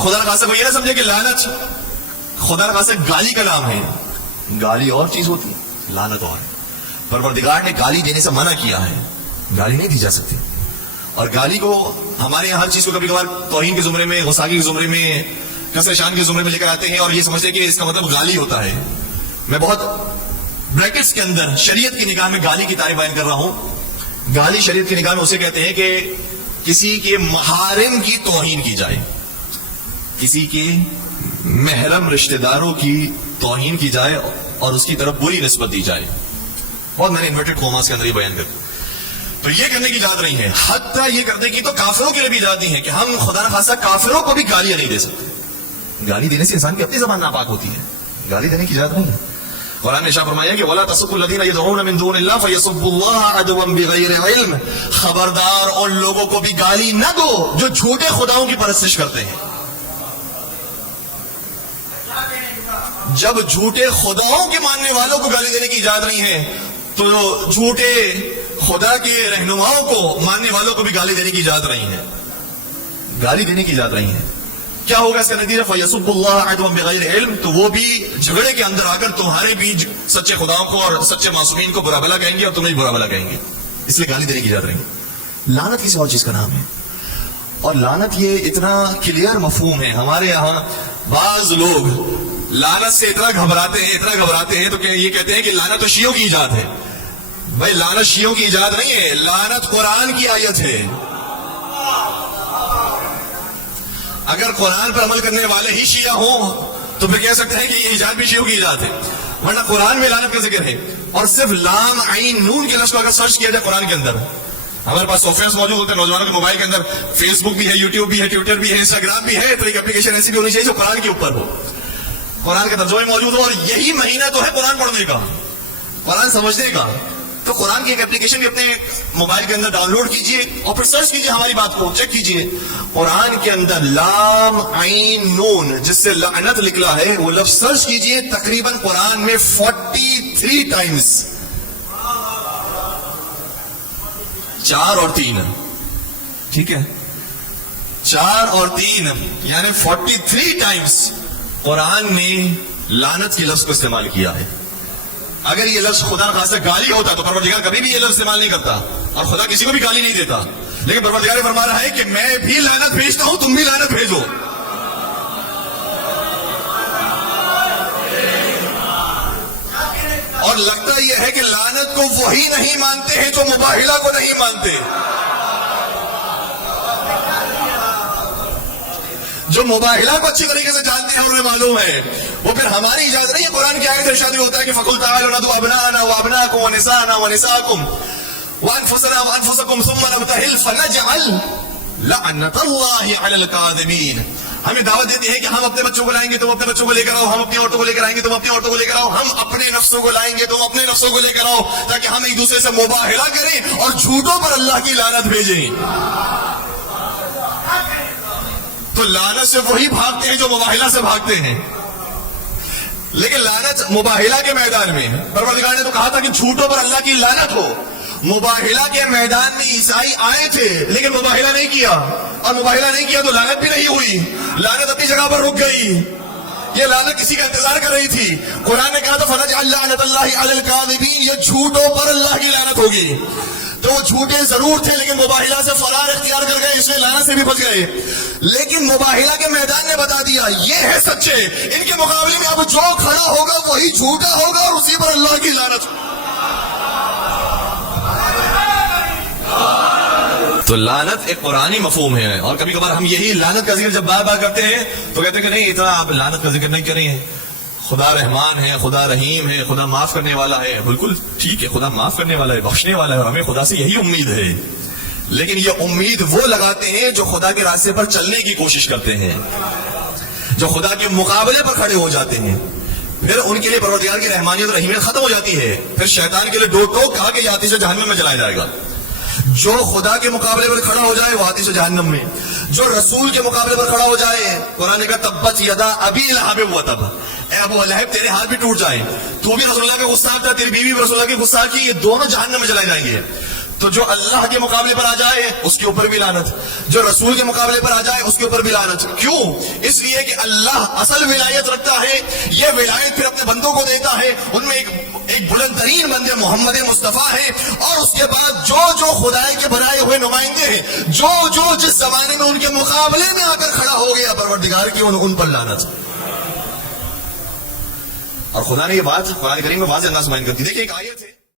اور خدا نخواستہ کو یہ نہ سمجھے کہ لعنت خدا نخواستہ گالی کا نام ہے. گالی اور چیز ہوتی ہے، لعنت اور ہے. پروردگار نے گالی دینے سے منع کیا ہے، گالی نہیں دی جا سکتی. اور گالی کو ہمارے یہاں ہر چیز کو کبھی کبھار توہین کے زمرے میں، غصاگی کے زمرے میں، کسر شان کے زمرے میں لے کر آتے ہیں اور یہ سمجھتے ہیں کہ اس کا مطلب گالی ہوتا ہے. میں بہت بریکٹس کے اندر شریعت کی نگاہ میں گالی کی تعریف بیان کر رہا ہوں. گالی شریعت کی نگاہ میں اسے کہتے ہیں کہ کسی کے محارم کی توہین کی جائے، کسی کے محرم رشتہ داروں کی توہین کی جائے اور اس کی طرف بری نسبت دی جائے. بہت میں نے انورٹڈ کوماس کے اندر یہ بیان کر، تو یہ کرنے کی اجازت نہیں ہے. حتیٰ یہ کرنے کی تو کافروں کے لیے بھی اجازت نہیں ہے کہ ہم خدا نخواستہ کافروں کو بھی گالیاں نہیں دے سکتے. گالی دینے سے انسان کی اپنی زبان ناپاک ہوتی ہے، گالی دینے کی اجازت نہیں ہے. قرآن نے ارشاد فرمایا کہ وَلَا تَسُبُّوا الَّذِينَ يَدْعُونَ مِن دُونِ اللَّهِ فَيَسُبُّوا اللَّهَ عَدْوًا بِغَيْرِ عِلْمٍ. خبردار ان لوگوں کو بھی گالی نہ دو جو جھوٹے خداؤں کی پرستش کرتے ہیں. جب جھوٹے خداؤں کے ماننے والوں کو گالی دینے کی اجازت نہیں ہے تو جھوٹے خدا کے رہنماؤں کو ماننے والوں کو بھی گالی دینے کی اجازت نہیں ہے. گالی دینے کی اجازت نہیں ہے. کیا ہوگا اس کا نتیجہ؟ فَيَسُبُّوا اللَّهَ عَدْوًا بِغَيْرِ عِلْمٍ. تو وہ بھی جھگڑے کے اندر آ کر تمہارے بیچ سچے خداؤں کو اور سچے معصومین کو برا بھلا کہیں گے اور تمہیں بھی برا بھلا کہیں گے. اس لیے گالی دینے کی اجازت نہیں ہے. لعنت کسی اور چیز کا نام ہے. اور لعنت یہ اتنا کلیئر مفہوم ہے. ہمارے یہاں بعض لوگ لعنت سے اتنا گھبراتے ہیں تو کہ یہ کہتے ہیں کہ لعنت تو شیعوں کی ایجاد ہے. بھائی لعنت شیعوں کی ایجاد نہیں ہے، لعنت قرآن کی آیت ہے. اگر قرآن پر عمل کرنے والے ہی شیعہ ہوں تو پھر کہہ سکتے ہیں کہ یہ ایجاد بھی شیعوں کی ایجاد ہے، ورنہ قرآن میں لعنت کا ذکر ہے. اور صرف لام عین نون کے لفظ کو اگر سرچ کیا جائے قرآن کے اندر، ہمارے پاس سافٹ ویئر موجود ہوتے ہیں نوجوانوں کے موبائل کے اندر، فیس بک بھی ہے، یوٹیوب بھی ہے، ٹویٹر بھی ہے، انسٹاگرام بھی ہے، تو ایک اپلیکیشن ایسی بھی ہونی چاہیے جو قرآن کے اوپر ہو، قرآن کا ترجمہ موجود ہو. اور یہی مہینہ تو ہے قرآن پڑھنے کا، قرآن سمجھنے کا. تو قرآن کی ایک اپلیکیشن بھی اپنے موبائل کے اندر ڈاؤن لوڈ کیجئے اور پھر سرچ کیجئے، ہماری بات کو چیک کیجئے. قرآن کے اندر لام عین نون جس سے لعنت نکلا ہے وہ لفظ سرچ کیجئے، تقریباً قرآن میں 43 ٹائمز، 4 اور 3، ٹھیک ہے، 4 اور 3 یعنی 43 ٹائمز قرآن نے لعنت کے لفظ کو استعمال کیا ہے. اگر یہ لفظ خدا نخواستہ گالی ہوتا تو پروردگار کبھی بھی یہ لفظ استعمال نہیں کرتا اور خدا کسی کو بھی گالی نہیں دیتا. لیکن پروردگار نے فرما رہا ہے کہ میں بھی لعنت بھیجتا ہوں، تم بھی لعنت بھیجو. اور لگتا یہ ہے کہ لعنت کو وہی نہیں مانتے ہیں جو مباہلہ کو نہیں مانتے. جو مباہلہ کو اچھی طریقے سے جانتے ہیں اور انہیں معلوم ہے، وہ پھر ہماری اجازت نہیں ہے. قرآن کی آیت سے ارشاد ہوتا ہے کہ فَقُلْ تَعَالَوْا نَدْعُوا أَبْنَاءَنَا وَأَبْنَاءَكُمْ وَنِسَاءَنَا وَنِسَاءَكُمْ وَأَنفُسَنَا وَأَنفُسَكُمْ ثُمَّ نَبْتَهِلْ فَنَجْعَلْ لَعْنَةَ اللَّهِ عَلَى الْكَاذِبِينَ. ہمیں دعوت دیتی ہے کہ ہم اپنے بچوں کو لائیں گے، تم اپنے بچوں کو لے کر آؤ، ہم اپنی عورتوں کو لے کر آئیں گے، تم اپنی عورتوں کو لے کر آؤ، ہم اپنے نفسوں کو لائیں گے، تم اپنے نفسوں کو لے کر آؤ، تاکہ ہم ایک دوسرے سے مباہلہ کریں اور جھوٹوں پر اللہ کی لعنت بھیجیں. تو لعنت سے وہی بھاگتے ہیں جو مباہلہ سے بھاگتے ہیں. لیکن لعنت مباہلہ کے میدان میں پروردگار نے تو کہا تھا کہ جھوٹوں پر اللہ کی لعنت ہو. مباہلہ کے میدان میں عیسائی آئے تھے لیکن مباہلہ نہیں کیا، اور مباہلہ نہیں کیا تو لعنت بھی نہیں ہوئی، لعنت اپنی جگہ پر رک گئی. یہ لعنت کسی کا انتظار کر رہی تھی. قرآن نے کہا تھا فَنَجْعَلْ لَعْنَةَ اللَّهِ عَلَى الْكَاذِبِينَ، یہ جھوٹوں پر اللہ کی لعنت ہوگی. تو وہ جھوٹے ضرور تھے لیکن مباہلہ سے فرار اختیار کر گئے، اس لیے لعنت سے بھی بچ گئے. لیکن مباہلہ کے میدان نے بتا دیا یہ ہے سچے، ان کے مقابلے میں اب جو کھڑا ہوگا وہی جھوٹا ہوگا اور اسی پر اللہ کی لعنت. تو لعنت ایک قرآنی مفہوم ہے. اور کبھی کبھار ہم یہی لعنت کا ذکر جب بار بار کرتے ہیں تو کہتے ہیں کہ نہیں اتنا آپ لعنت کا ذکر نہیں کریں، خدا رحمان ہے، خدا رحیم ہے، خدا معاف کرنے والا ہے. بالکل ٹھیک ہے، خدا معاف کرنے والا ہے، بخشنے والا ہے، اور ہمیں خدا سے یہی امید ہے. لیکن یہ امید وہ لگاتے ہیں جو خدا کے راستے پر چلنے کی کوشش کرتے ہیں، جو خدا کے مقابلے پر کھڑے ہو جاتے ہیں. پھر ان کے لیے پروردگار کی رحمانیت اور رحیمیت ختم ہو جاتی ہے. پھر شیطان کے لیے دو ٹوک کہا کہ یہ آتش جہنم میں جلایا جائے گا. جو خدا کے مقابلے پر کھڑا ہو جائے وہ آتش جہنم میں، جو رسول کے مقابلے پر کھڑا ہو جائے، قرآن کا تبت یدا ابی لہب وتب، اے ابو لہب تیرے ہاتھ بھی ٹوٹ جائے، تو بھی رسول اللہ کا گستاخ تھا، تیری بیوی بھی رسول اللہ کی گستاخ کی، یہ دونوں جہنم میں جلائے جائیں گے. تو جو اللہ کے مقابلے پر آ جائے اس کے اوپر بھی لعنت, جو رسول کے مقابلے پر آ جائے اس کے اوپر بھی لعنت. کیوں؟ اس لیے کہ اللہ اصل ولایت رکھتا ہے, یہ ولایت پھر اپنے بندوں کو دیتا ہے. ان میں ایک بلند ترین بندے محمد مصطفیٰ ہے, اور اس کے بعد جو خدائی کے بنائے ہوئے نمائندے ہیں, جو جس زمانے میں ان کے مقابلے میں آ کر کھڑا ہو گیا, پروردگار کی ان پر لعنت. اور خدا نے یہ بات قرآن کریم میں واضح انداز میں بیان کر دی. دیکھیں ایک آیت ہے